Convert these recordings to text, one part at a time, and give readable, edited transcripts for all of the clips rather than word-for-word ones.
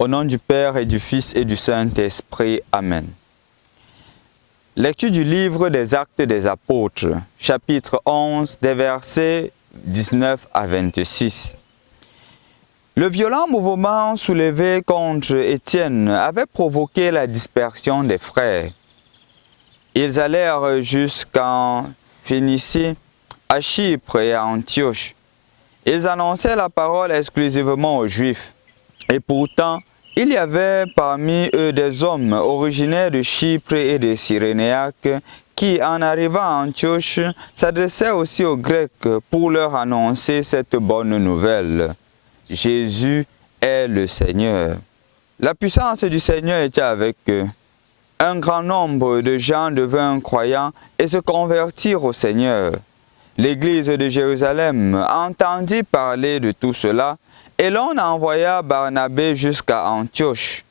Au nom du Père et du Fils et du Saint-Esprit. Amen. Lecture du livre des Actes des Apôtres, chapitre 11, des versets 19 à 26. Le violent mouvement soulevé contre Étienne avait provoqué la dispersion des frères. Ils allèrent jusqu'en Phénicie, à Chypre et à Antioche. Ils annonçaient la parole exclusivement aux Juifs. Et pourtant, il y avait parmi eux des hommes originaires de Chypre et de Cyrénaïque qui, en arrivant à Antioche, s'adressaient aussi aux Grecs pour leur annoncer cette bonne nouvelle. Jésus est le Seigneur. La puissance du Seigneur était avec eux. Un grand nombre de gens devinrent croyants et se convertirent au Seigneur. L'Église de Jérusalem entendit parler de tout cela, et l'on envoya Barnabé jusqu'à Antioche.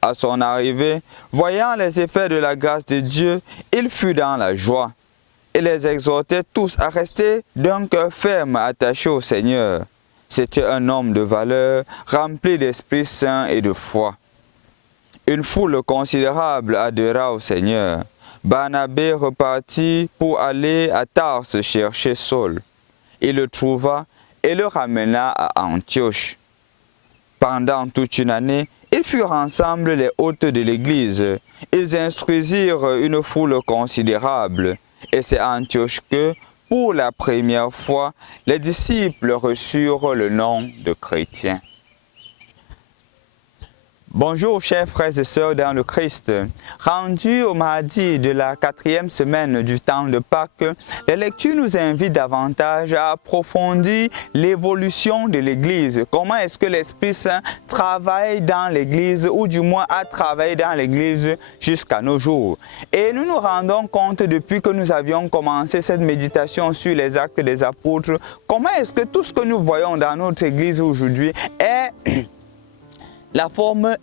À son arrivée, voyant les effets de la grâce de Dieu, il fut dans la joie. Il les exhortait tous à rester d'un cœur ferme attaché au Seigneur. C'était un homme de valeur, rempli d'Esprit Saint et de foi. Une foule considérable adhéra au Seigneur. Barnabé repartit pour aller à Tarse chercher Saul. Il le trouva et le ramena à Antioche. Pendant toute une année, ils furent ensemble les hôtes de l'Église. Ils instruisirent une foule considérable. Et c'est à Antioche que, pour la première fois, les disciples reçurent le nom de chrétiens. Bonjour chers frères et sœurs dans le Christ. Rendus au mardi de la 4e semaine du temps de Pâques, les lectures nous invitent davantage à approfondir l'évolution de l'Église. Comment est-ce que l'Esprit Saint travaille dans l'Église, ou du moins a travaillé dans l'Église jusqu'à nos jours. Et nous nous rendons compte depuis que nous avions commencé cette méditation sur les actes des apôtres, comment est-ce que tout ce que nous voyons dans notre Église aujourd'hui est la forme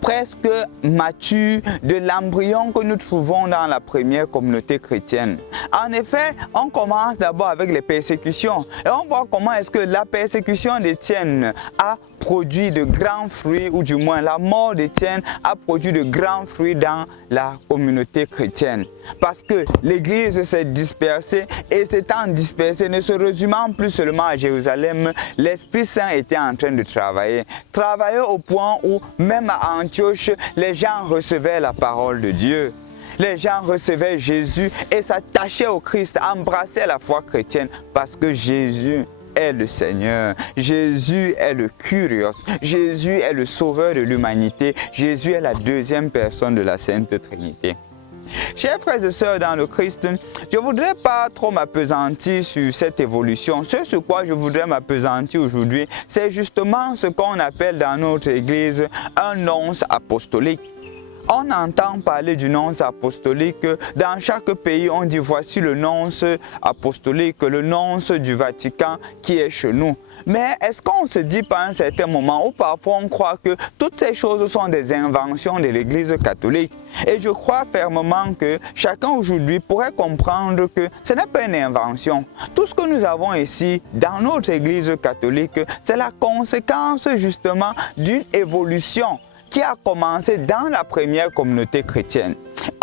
presque mature de l'embryon que nous trouvons dans la première communauté chrétienne. En effet, on commence d'abord avec les persécutions et on voit comment est-ce que la persécution d'Étienne a produit de grands fruits, ou du moins la mort d'Étienne a produit de grands fruits dans la communauté chrétienne. Parce que l'Église s'est dispersée, et s'étant dispersée, ne se résumant plus seulement à Jérusalem, l'Esprit Saint était en train de travailler. Travailler au point où même à Antioche, les gens recevaient la parole de Dieu. Les gens recevaient Jésus et s'attachaient au Christ, embrassaient la foi chrétienne parce que Jésus est le Seigneur. Jésus est le Kyrios. Jésus est le Sauveur de l'humanité. Jésus est la deuxième personne de la Sainte Trinité. Chers frères et sœurs dans le Christ, je ne voudrais pas trop m'appesantir sur cette évolution. Ce sur quoi je voudrais m'appesantir aujourd'hui, c'est justement ce qu'on appelle dans notre Église un nonce apostolique. On entend parler du nonce apostolique. Dans chaque pays, on dit voici le nonce apostolique, le nonce du Vatican qui est chez nous. Mais est-ce qu'on se dit pas à un certain moment où parfois on croit que toutes ces choses sont des inventions de l'Église catholique? Et je crois fermement que chacun aujourd'hui pourrait comprendre que ce n'est pas une invention. Tout ce que nous avons ici dans notre Église catholique, c'est la conséquence justement d'une évolution qui a commencé dans la première communauté chrétienne.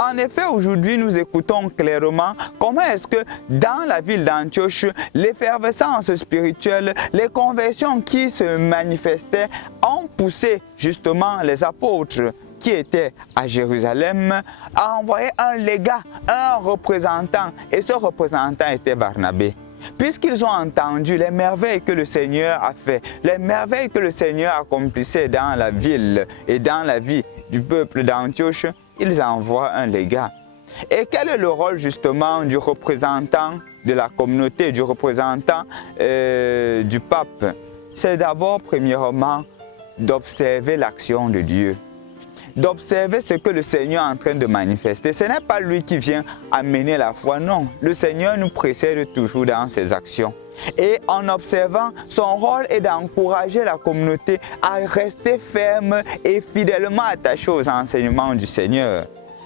En effet, aujourd'hui, nous écoutons clairement comment est-ce que dans la ville d'Antioche, l'effervescence spirituelle, les conversions qui se manifestaient ont poussé justement les apôtres qui étaient à Jérusalem à envoyer un légat, un représentant, et ce représentant était Barnabé. Puisqu'ils ont entendu les merveilles que le Seigneur a fait, les merveilles que le Seigneur accomplissait dans la ville et dans la vie du peuple d'Antioche, ils envoient un légat. Et quel est le rôle justement du représentant de la communauté, du représentant du pape? C'est d'abord, premièrement, d'observer l'action de Dieu. D'observer ce que le Seigneur est en train de manifester. Ce n'est pas lui qui vient amener la foi, non. Le Seigneur nous précède toujours dans ses actions. Et en observant, son rôle est d'encourager la communauté à rester ferme et fidèlement attachée aux enseignements du Seigneur.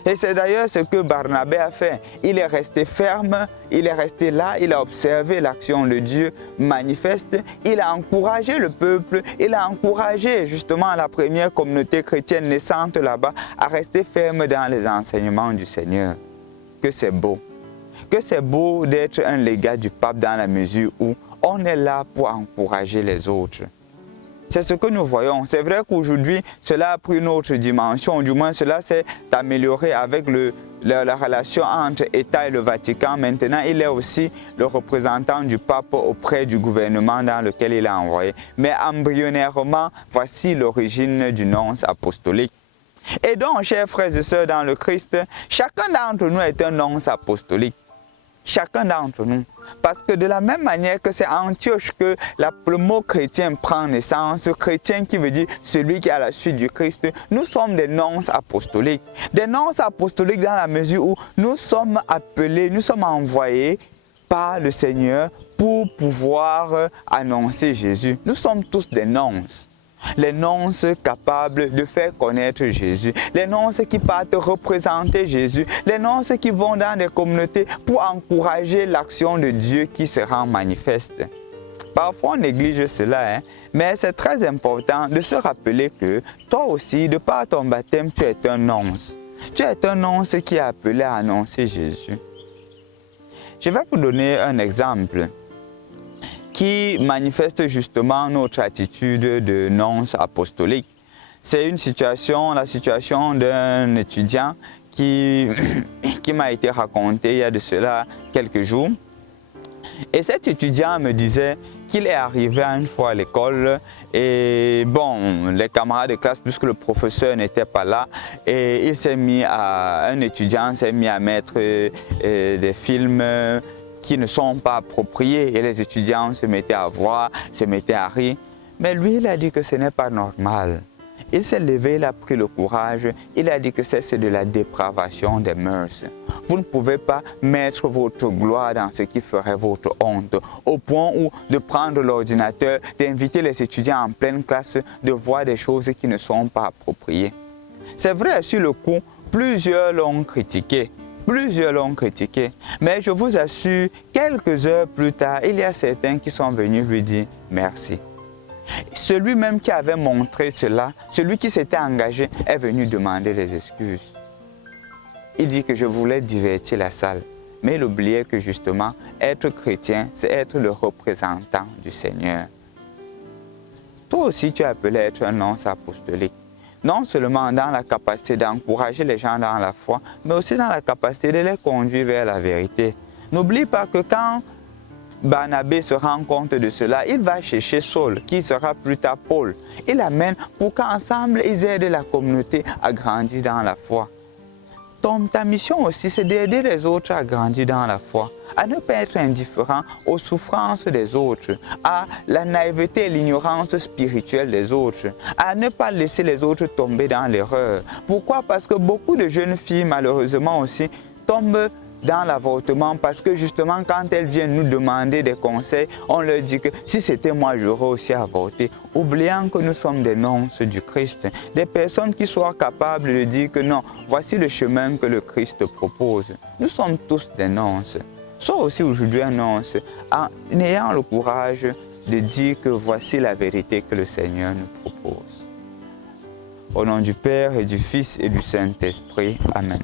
Et c'est d'ailleurs ce que Barnabé a fait. Il est resté ferme, il est resté là, il a observé l'action de Dieu manifeste, il a encouragé le peuple, il a encouragé justement la première communauté chrétienne naissante là-bas à rester ferme dans les enseignements du Seigneur. Que c'est beau. Que c'est beau d'être un légat du pape dans la mesure où on est là pour encourager les autres. C'est ce que nous voyons. C'est vrai qu'aujourd'hui, cela a pris une autre dimension. Du moins, cela s'est amélioré avec la relation entre État et le Vatican. Maintenant, il est aussi le représentant du pape auprès du gouvernement dans lequel il est envoyé. Mais embryonnairement, voici l'origine du nonce apostolique. Et donc, chers frères et sœurs dans le Christ, chacun d'entre nous est un nonce apostolique. Chacun d'entre nous. Parce que de la même manière que c'est à Antioche que le mot chrétien prend naissance, chrétien qui veut dire celui qui est à la suite du Christ, nous sommes des nonces apostoliques. Des nonces apostoliques dans la mesure où nous sommes appelés, nous sommes envoyés par le Seigneur pour pouvoir annoncer Jésus. Nous sommes tous des nonces. Les nonces capables de faire connaître Jésus, les nonces qui partent représenter Jésus, les nonces qui vont dans des communautés pour encourager l'action de Dieu qui se rend manifeste. Parfois on néglige cela, mais c'est très important de se rappeler que toi aussi, de par ton baptême, tu es un nonce. Tu es un nonce qui est appelé à annoncer Jésus. Je vais vous donner un exemple qui manifeste justement notre attitude de nonce apostolique. C'est la situation d'un étudiant qui m'a été racontée il y a de cela quelques jours. Et cet étudiant me disait qu'il est arrivé une fois à l'école et bon, les camarades de classe, puisque le professeur n'était pas là, et un étudiant s'est mis à mettre des films qui ne sont pas appropriés et les étudiants se mettaient à voir, se mettaient à rire. Mais lui, il a dit que ce n'est pas normal. Il s'est levé, il a pris le courage, il a dit que c'est de la dépravation des mœurs. Vous ne pouvez pas mettre votre gloire dans ce qui ferait votre honte, au point où de prendre l'ordinateur, d'inviter les étudiants en pleine classe, de voir des choses qui ne sont pas appropriées. C'est vrai, sur le coup, plusieurs l'ont critiqué. Mais je vous assure, quelques heures plus tard, il y a certains qui sont venus lui dire merci. Celui même qui avait montré cela, celui qui s'était engagé, est venu demander des excuses. Il dit que je voulais divertir la salle, mais il oubliait que justement, être chrétien, c'est être le représentant du Seigneur. Toi aussi, tu es appelé à être un nonce apostolique. Non seulement dans la capacité d'encourager les gens dans la foi, mais aussi dans la capacité de les conduire vers la vérité. N'oublie pas que quand Barnabé se rend compte de cela, il va chercher Saul, qui sera plus tard Paul. Il l'amène pour qu'ensemble, ils aident la communauté à grandir dans la foi. Ta mission aussi, c'est d'aider les autres à grandir dans la foi, à ne pas être indifférent aux souffrances des autres, à la naïveté et l'ignorance spirituelle des autres, à ne pas laisser les autres tomber dans l'erreur. Pourquoi? Parce que beaucoup de jeunes filles, malheureusement aussi, tombent dans l'avortement parce que justement quand elles viennent nous demander des conseils, on leur dit que si c'était moi, j'aurais aussi avorté, oubliant que nous sommes des nonces du Christ, des personnes qui soient capables de dire que non, voici le chemin que le Christ propose. Nous sommes tous des nonces. Sois aussi aujourd'hui un nonce, en ayant le courage de dire que voici la vérité que le Seigneur nous propose. Au nom du Père et du Fils et du Saint-Esprit. Amen.